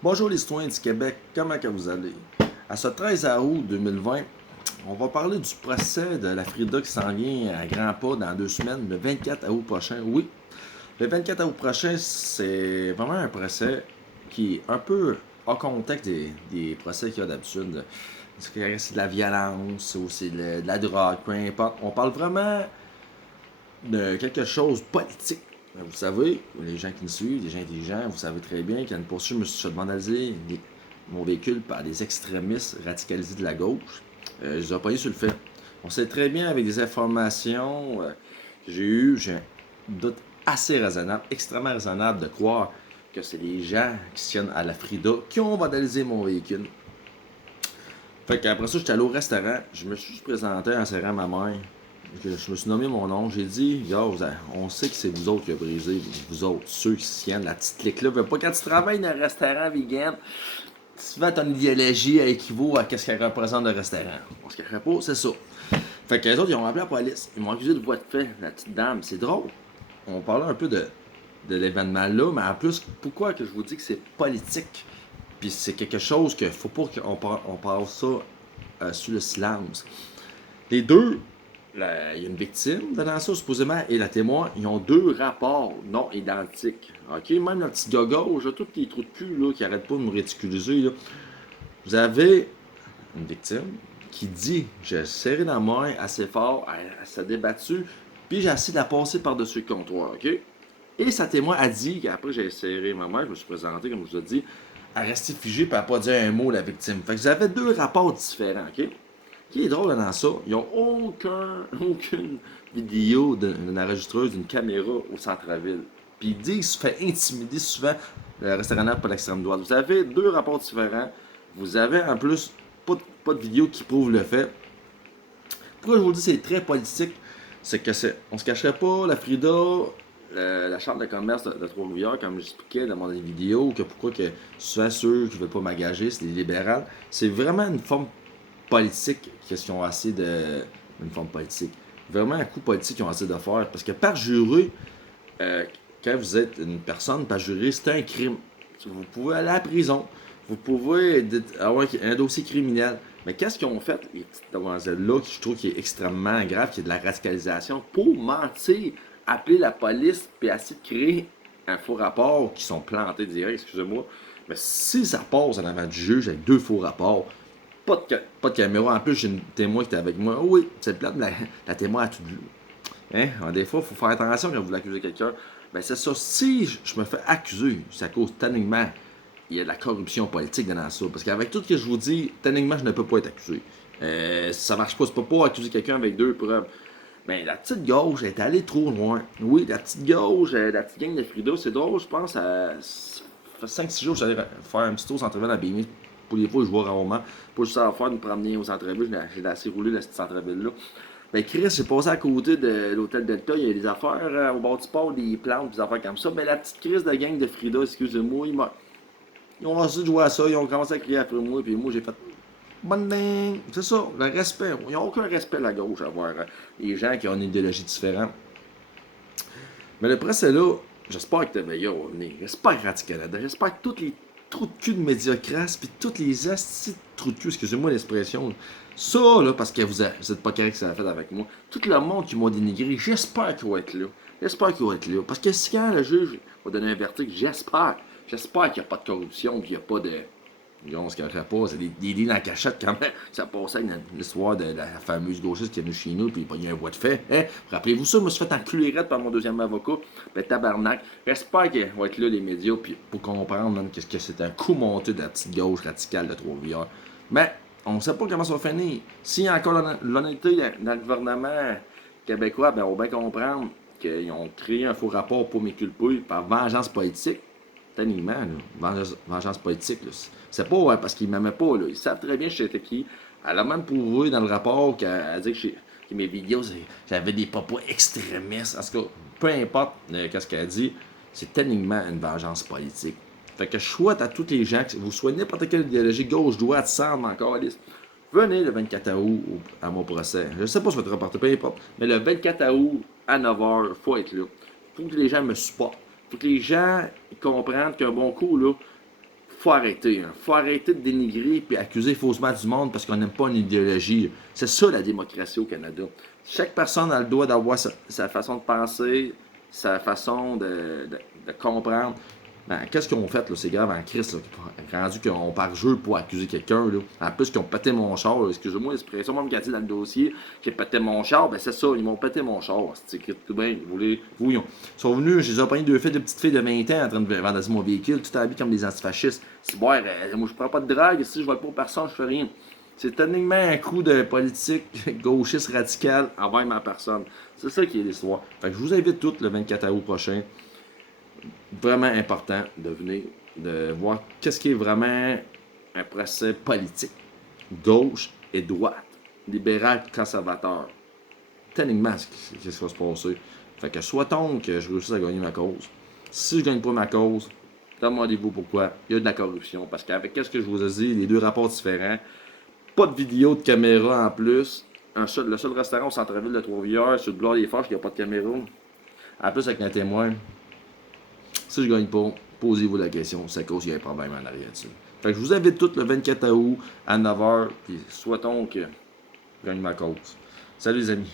Bonjour les citoyens du Québec, comment que vous allez? À ce 13 août 2020, on va parler du procès de la Frida qui s'en vient à grands pas dans 2 semaines, le 24 août prochain. Oui, le 24 août prochain, c'est vraiment un procès qui est un peu hors contexte des procès qu'il y a d'habitude. C'est de la violence ou c'est de la drogue, peu importe. On parle vraiment de quelque chose de politique. Vous savez, les gens qui me suivent, les gens intelligents, vous savez très bien qu'il y a une poursuite, je me suis fait vandaliser mon véhicule par des extrémistes radicalisés de la gauche. Je les ai pas sur le fait. On sait très bien avec des informations que j'ai un doute assez raisonnable, extrêmement raisonnable de croire que c'est des gens qui se tiennent à la Frida qui ont vandalisé mon véhicule. Fait qu'après ça, j'étais allé au restaurant, je me suis juste présenté en serrant ma main. Je me suis nommé mon nom, j'ai dit, gars, on sait que c'est vous autres qui avez brisé, vous autres, ceux qui se tiennent, la petite clique-là. Pas quand tu travailles dans un restaurant vegan, souvent ton idéologie équivaut à ce qu'elle représente le restaurant. Ce qu'elle ferait pas, c'est ça. Fait que les autres, ils ont appelé la police, ils m'ont accusé de voie de fait, la petite dame. C'est drôle. On parlait un peu de l'événement là, mais en plus, pourquoi que je vous dis que c'est politique? Puis c'est quelque chose que faut pas qu'on passe ça sous le silence. Les deux, il y a une victime dans ça, supposément, et la témoin, ils ont deux rapports non identiques. OK? Même le petit gars gauche, tous les trous de cul là, qui arrêtent pas de me ridiculiser. Là. Vous avez une victime qui dit j'ai serré la main assez fort, elle s'est débattue, puis j'ai essayé de la passer par-dessus le comptoir. OK? Et sa témoin a dit qu'après j'ai serré ma main, je me suis présenté, comme je vous ai dit, elle restait figée, puis elle n'a pas dit un mot, la victime. Fait que vous avez deux rapports différents. OK? Qui est drôle dans ça, ils n'ont aucune vidéo d'une enregistreuse d'une caméra au centre-ville. Puis ils disent qu'il se fait intimider souvent le restaurant par l'extrême droite. Vous avez deux rapports différents. Vous avez en plus pas de vidéo qui prouve le fait. Pourquoi je vous dis que c'est très politique? C'est que on se cacherait pas, la Frida, la chambre de commerce de Trois-Rivières, comme j'expliquais dans mon vidéo, que pourquoi que souvent ceux qui ne veulent pas m'engager, c'est des libérales. C'est vraiment une forme politique qu'ils ont assez de. Une forme politique. Vraiment un coup politique qu'ils ont assez de faire. Parce que par jurer, quand vous êtes une personne par jurer, c'est un crime. Vous pouvez aller à la prison. Vous pouvez avoir un dossier criminel. Mais qu'est-ce qu'ils ont fait, les petites demoiselles-là, qui je trouve qui est extrêmement grave, qui est de la radicalisation, pour mentir, appeler la police, puis essayer de créer un faux rapport qui sont plantés direct, excusez-moi. Mais si ça passe en avant du juge avec deux faux rapports, pas de caméra. En plus, j'ai une témoin qui était avec moi. Oh oui, c'est plate, mais la témoin a tout vu. Hein? Alors, des fois, il faut faire attention quand vous accusez quelqu'un. Ben, c'est ça. Si je me fais accuser, c'est à cause, techniquement, il y a de la corruption politique dans ça. Parce qu'avec tout ce que je vous dis, techniquement, je ne peux pas être accusé. Ça marche pas. Tu peux pas accuser quelqu'un avec deux preuves. Ben, la petite gauche est allée trop loin. Oui, la petite gauche, la petite gang de Frida, c'est drôle, je pense. Ça fait 5-6 jours que j'allais faire un petit tour au centre-ville à Bénis. Pour les fois, je vois rarement. Pas juste à faire de me promener au centre-ville. J'ai assez roulé dans ce centre-ville-là. Ben, Chris, j'ai passé à côté de l'hôtel Delta. Il y a des affaires au bord du port, des plantes, des affaires comme ça. Mais la petite crise de gang de Frida, excusez-moi, ils ont essayé de jouer à ça. Ils ont commencé à crier après moi. Puis moi, j'ai fait bonne ding. C'est ça, le respect. Ils n'ont aucun respect, la gauche, à voir les gens qui ont une idéologie différente. Mais le procès là, j'espère que TVA va venir. J'espère que Radio-Canada. J'espère que tous les trous de cul de médiocrates, puis tous les astis de trous de cul, excusez-moi l'expression. Ça, là, parce que vous êtes pas correct que ça a fait avec moi. Tout le monde qui m'a dénigré, j'espère qu'il va être là. J'espère qu'il va être là. Parce que si quand le juge va donner un verdict, j'espère qu'il n'y a pas de corruption, qu'il n'y a pas de. On se cacherait pas, c'est des deals en cachette quand même. Ça passait avec l'histoire de la fameuse gauchiste qui est venue chez nous puis il y a un voie de fait. Hein? Rappelez-vous ça, je me suis fait enculer par mon deuxième avocat. Ben tabarnak. J'espère qu'il va être là les médias puis pour comprendre même, que c'est un coup monté de la petite gauche radicale de Trois-Rivières. Mais on ne sait pas comment ça va finir. S'il y a encore l'honnêteté dans le gouvernement québécois, ben on va bien comprendre qu'ils ont créé un faux rapport pour m'inculper par vengeance politique. Techniquement, vengeance politique. Là. C'est pas parce qu'ils m'aimaient pas. Là. Ils savent très bien que j'étais qui. Elle a même prouvé dans le rapport qu'elle dit que mes vidéos, j'avais des propos extrémistes. En tout cas, peu importe qu'est-ce qu'elle dit, c'est techniquement une vengeance politique. Fait que je souhaite à tous les gens, que vous soyez n'importe quelle idéologie, gauche, droite, centre, encore liste, venez le 24 août à mon procès. Je sais pas si je vais te reporter, peu importe. Mais le 24 août à 9h, il faut être là. Il faut que les gens me supportent. Faut que les gens comprennent qu'un bon coup, là, faut arrêter. Hein. Faut arrêter de dénigrer et accuser faussement du monde parce qu'on n'aime pas une idéologie. C'est ça la démocratie au Canada. Chaque personne a le droit d'avoir sa façon de penser, sa façon de comprendre. Ben, qu'est-ce qu'ils ont fait, là? C'est grave en Christ, là, rendu qu'on part jeu pour accuser quelqu'un, là. En plus qu'ils ont pété mon char, excusez-moi l'expression, moi, me dit dans le dossier, j'ai pété mon char, ben c'est ça, ils m'ont pété mon char, c'est écrit tout bien, ils sont venus, je les ai pris deux petites filles de 20 ans en train de vandaliser mon véhicule, tout habillé comme des antifascistes. C'est bon, moi je prends pas de drague, si je vole pas personne, je fais rien. C'est techniquement un coup de politique gauchiste radical envers ma personne. C'est ça qui est l'histoire. Fait que je vous invite tous le 24 août prochain. Vraiment important de venir, de voir qu'est-ce qui est vraiment un procès politique. Gauche et droite. Libéral, conservateur. Techniquement, qu'est-ce qui va se passer? Fait que soit-on que je réussisse à gagner ma cause. Si je gagne pas ma cause, demandez-vous pourquoi. Il y a de la corruption. Parce qu'avec qu'est-ce que je vous ai dit, les deux rapports différents, pas de vidéo de caméra en plus. Le seul restaurant au centre-ville de Trois-Rivières, sur le bord des Forges, il n'y a pas de caméra. En plus, avec un témoin, si je gagne pas, posez-vous la question, c'est à cause qu'il y a un problème en arrière dessus. Fait que je vous invite tous le 24 août à 9h, puis souhaitons que je gagne ma cause. Salut les amis.